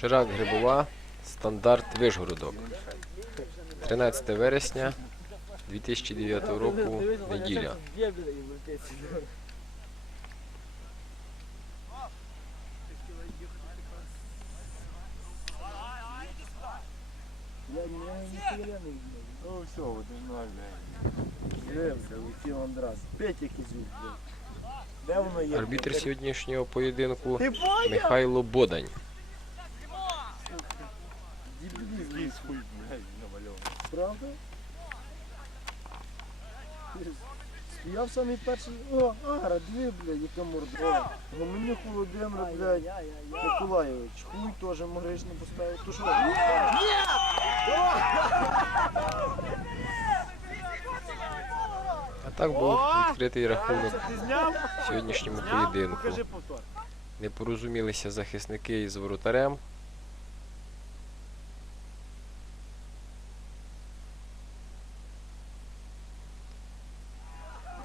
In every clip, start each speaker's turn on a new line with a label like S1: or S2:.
S1: Ширак Грибова, стандарт Вишгородок. 13 вересня 2009 року, неділя.
S2: Не не
S3: Ну все, один ноль, блядь.
S2: Дивився, летів Андрас. П'ять якийсь звук, блядь. Де воно є?
S1: Арбітр сьогоднішнього поєдинку Михайло Бодань.
S2: Правда? Ти Стояв самий перший. О, Агра, дві, блядь, яка морда. О, Гуменюк Володимир, блядь, Миколайович. Хуй теж могриш не поставити. То що?
S1: Так був відкритий рахунок сьогоднішньому поєдинку. Не порозумілися захисники із воротарем.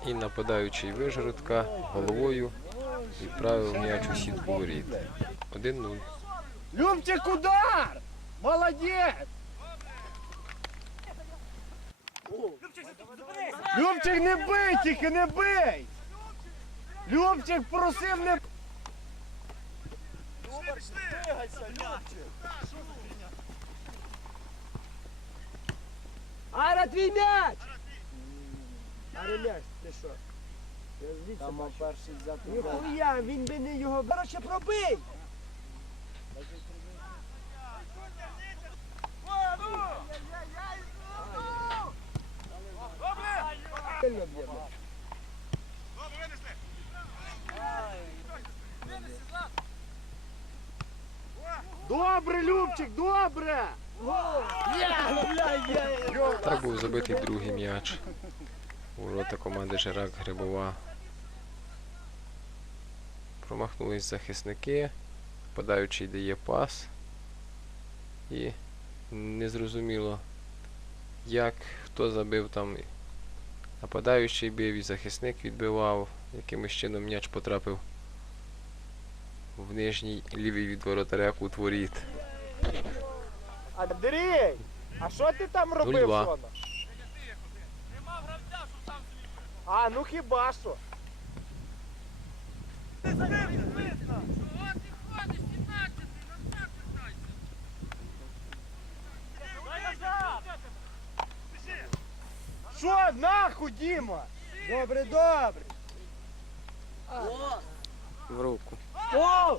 S1: І нападаючий Вижгородка головою відправив м'яч у сітку воріт. 1-0.
S2: Любчик, удар! Молодець! Любчик, не бий, тільки не бий! Любчик просив не...
S4: Ара, твій м'яч! Ара, м'яч, ти що? Я звідси
S2: Там перший взяти.
S4: Ніхуя, він би не його... Короче, пробий! Сильно б'є, бля.
S2: Добре, Любчик, добре!
S1: Так був забитий другий м'яч. У ворота команди Жирак Грибова. Промахнулись захисники. Подаючий дає пас. І незрозуміло, як хто забив там. Нападаючий бив і захисник відбивав. Якимось чином м'яч потрапив в нижній лівий від воротаря кут воріт.
S2: Андрій! А що ти там робив,
S1: 0-2.
S2: Сона? А, ну хіба що? Що нахуй, Діма?
S4: Добре, добре.
S1: В руку.
S4: О!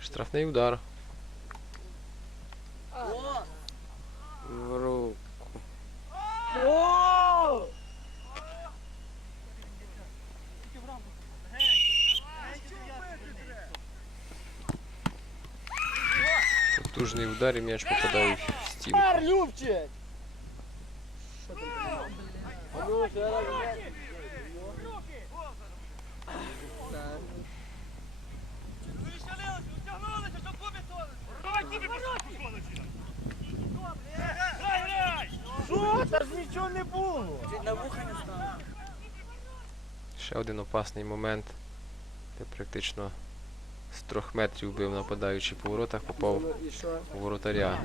S1: Штрафний удар. В руку.
S4: О!
S1: Потужний удар і м'яч попадає в
S2: Пар, Любчик! Що? Та ж нічого не було.
S1: Ще один опасний момент, де практично з трьох метрів бив нападаючий по воротах, попав у воротаря.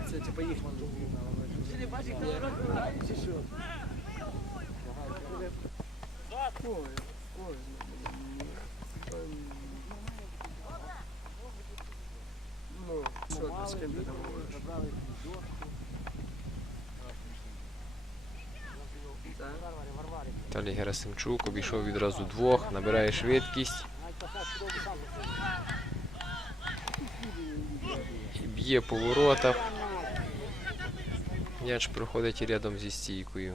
S4: Ну, що з ким ти?
S1: Віталій Герасимчук обійшов відразу двох, набирає швидкість. І б'є по воротах. М'яч проходить рядом зі стійкою.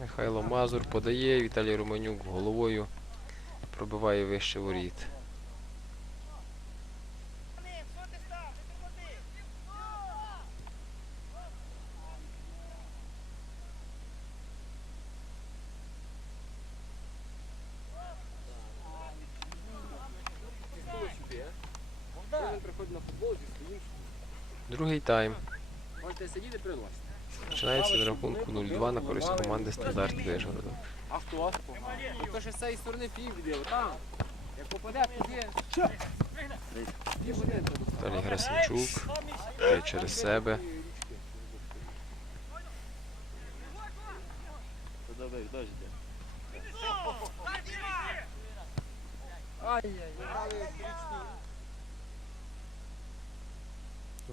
S1: Михайло Мазур подає, Віталій Романюк головою пробиває вище воріт.
S5: Приходить на футбол зі своїм.
S1: Другий тайм.
S5: Можете сидіти приносити.
S1: Починається на рахунку 0-2 на користь команди Стандарт Вишгорода.
S5: А хто? То ще з цієї сторони пів відео, там. Як попаде, треба
S1: Далі Герасимчук. Грає через себе.
S4: Ай-яй-яй.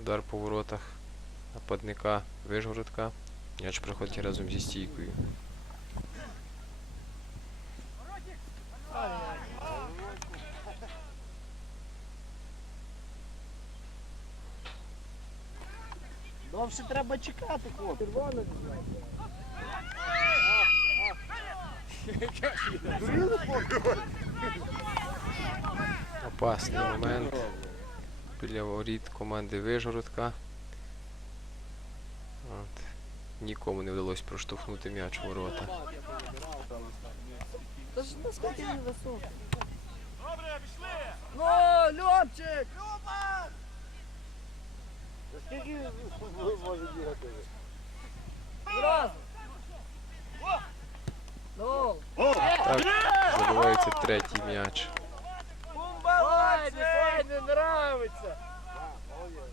S1: Удар по воротах нападника Вишгородка. М'яч проходить разом зі стійкою.
S2: Довше треба чекати, хлопці.
S4: Червоно.
S1: Опасний момент біля воріт команди Вишгородка. От. Нікому не вдалося проштовхнути м'яч у ворота.
S4: Та ж наскільки він високий. Ну, Любчик!
S2: Скільки ви може бігати?
S4: Зразу. Ну,
S1: Так, забивається третій м'яч.
S4: Не нравиться.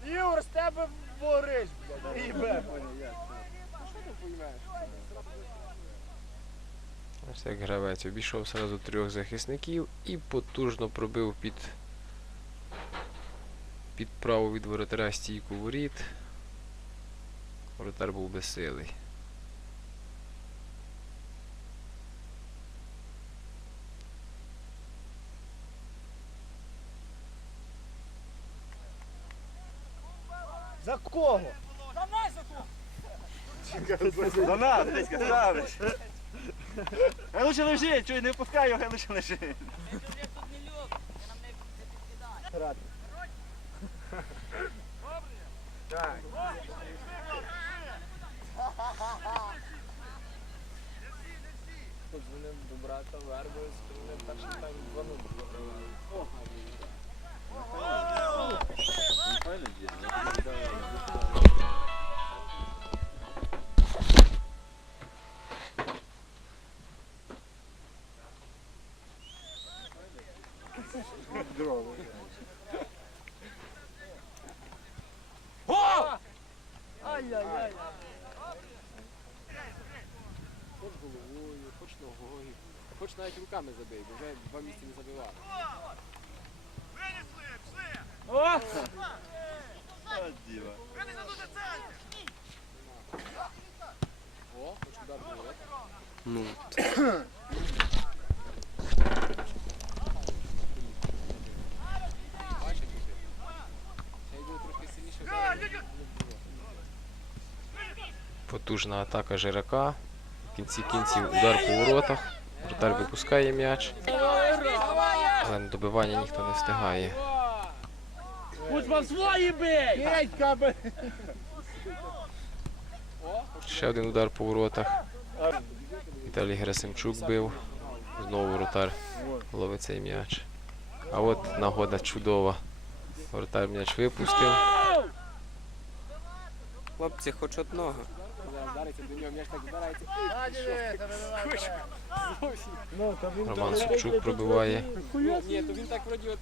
S4: Юр, з тебе бориш, блядь. Ібе.
S1: Ось як гравець обійшов сразу трьох захисників і потужно пробив під, під праву від воротаря стійку воріт. Воротар був безсилий.
S2: За кого?
S3: За нас, десь ставиш. Хай лучше лежить, чуй, не пускай його, хай лучше лежить.
S4: Так. Подзвонив до брата Вербою, вони перший тайм 2-0 програвали. Ай-яй-яй.
S5: Хоч головою, хоч ногою, хоч навіть руками забий, бо вже два місяці не забивали.
S3: От діва.
S5: О, хоч удар було.
S1: Ну, потужна атака Жирака. В кінці кінців удар по воротах. Воротар випускає м'яч, але на добивання ніхто не встигає.
S4: Будь вам свої бей! Гетька би!
S1: Ще один удар по воротах. Віталій Герасимчук бив. Знову воротар ловить цей м'яч. А от нагода чудова. Воротар м'яч випустив.
S6: Хлопці, хоч одного.
S1: Роман Супчук пробиває.
S5: Ні, то він так вроді от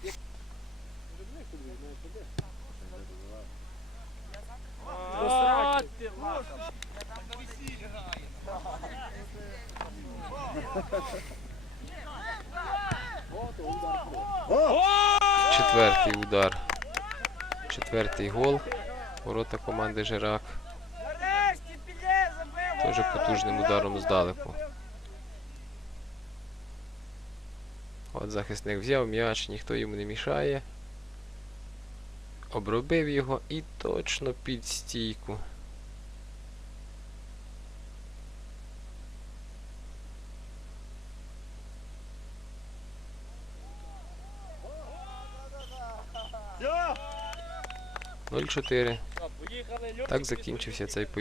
S1: Четвертий удар. Четвертий гол. Ворота команди Жирак. Теж потужним ударом здалеку. От захисник взяв м'яч, ніхто йому не мішає. Обробив його і точно під стійку.
S3: Все!
S1: 0-4. Так закінчився цей поєдинок.